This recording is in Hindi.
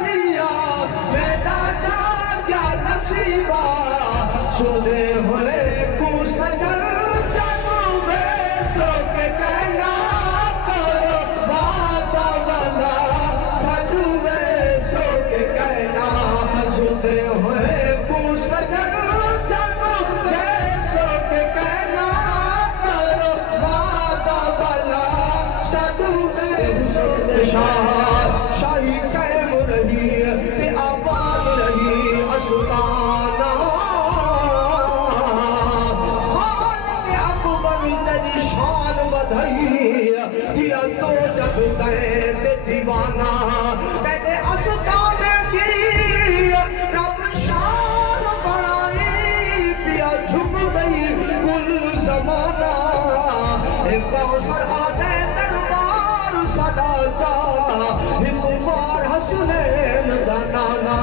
थिया मेरा जाग्या नसीबा सुने हुए को सजन जानू वे सो के कहना करो वादा वाला साधु वे सो के कहना सुने हुए को सजन जानू वे सो के कहना करो वादा वाला साधु वे सो के शाही कायम रही ते आबाद रही असुताना शान बधाई दिया तो जग ते दीवाना तेरे अस्ताने की रब शान बढ़ाई पिया झुक गई कुल जमाना कौसर आदे दरबार सदा जा हिंदुवार हसनैन दा नाना